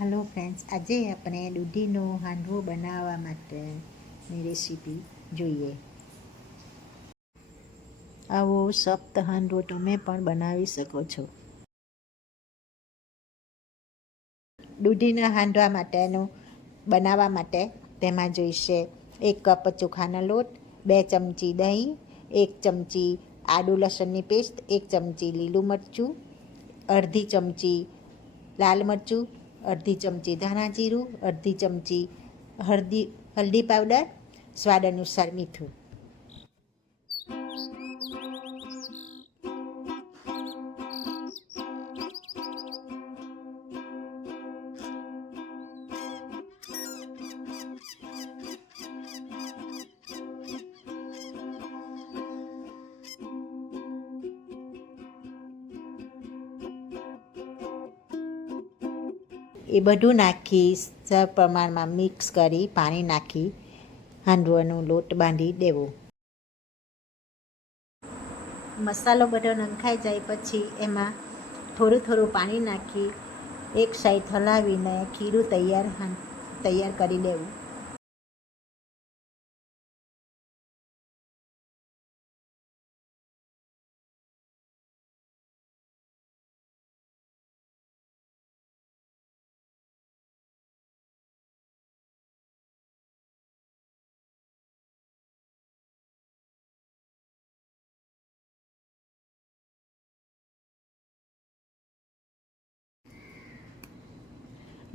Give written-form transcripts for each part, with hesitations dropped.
Hello friends, આજે આપણે દૂધીનો હાંડવો બનાવવા માટેની રેસીપી જોઈએ. આવો સોફ્ટ હાંડવો તમે પણ બનાવી શકો છો. દૂધીના હાંડવા બનાવવા માટે તેમાં જોઈશે 1 કપ ચોખાનો લોટ, 2 ચમચી દહીં, 1 ચમચી આદુ લસણની પેસ્ટ, 1 ચમચી લીલું મરચું, અડધી ચમચી લાલ મરચું, અડધી ચમચી ધાણા જીરું, અડધી ચમચી હળદી પાવડર, સ્વાદ અનુસાર મીઠું. એ બધું નાખી પ્રમાણમાં મિક્સ કરી પાણી નાખી હાંડવાનો લોટ બાંધી દેવો. મસાલો બધો નંખાઈ જાય પછી એમાં થોડું થોડું પાણી નાખી એક સાઈડ હલાવીને ખીરું તૈયાર કરી દેવું.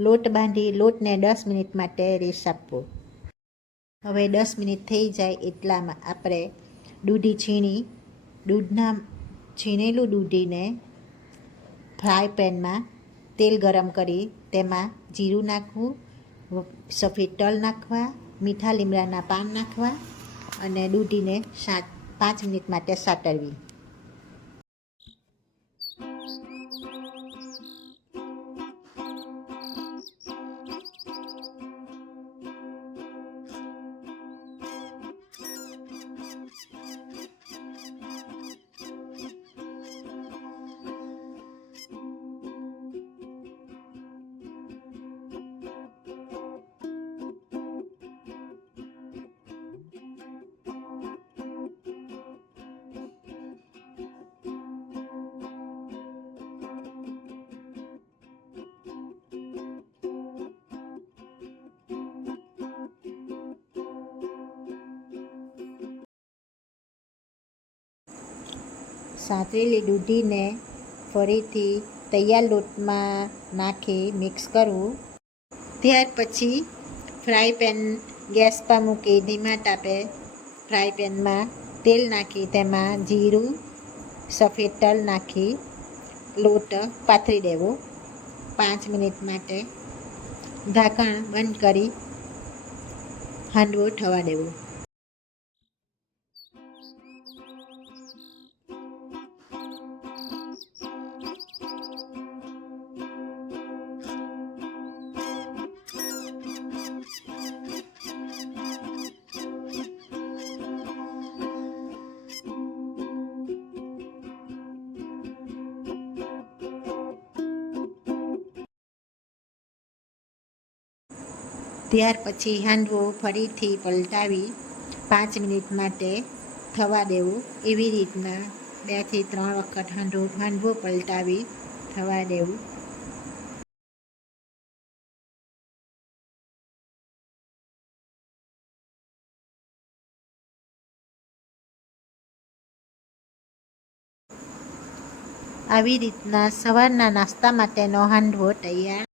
લોટ બાંધી લોટને 10 મિનિટ માટે રેસ્ટ આપવો. હવે 10 મિનિટ થઈ જાય એટલામાં આપણે છીણેલું દૂધીને ફ્રાય પેનમાં તેલ ગરમ કરી તેમાં જીરું નાખવું, સફેદ તલ નાખવા, મીઠા લીમડાના પાન નાખવા અને દૂધીને 5 મિનિટ માટે સાતળવી. સાતરેલી દૂધીને ફરીથી તૈયાર લોટમાં નાખી મિક્સ કરવું. ત્યાર પછી ફ્રાય પેન ગેસ પર મૂકી ધીમા તાપે ફ્રાય પેનમાં તેલ નાખી તેમાં જીરું, સફેદ તલ નાખી લોટ પાથરી દેવો. 5 મિનિટ માટે ઢાંકણ બંધ કરી હાંડવો થવા દેવો. ત્યાર પછી હાંડવો ફરીથી પલટાવી 5 મિનિટ માટે થવા દેવું. એવી રીતના 2 થી 3 વખત હાંડવો પલટાવી થવા દેવું. આવી રીતના સવારના નાસ્તા માટેનો હાંડવો તૈયાર.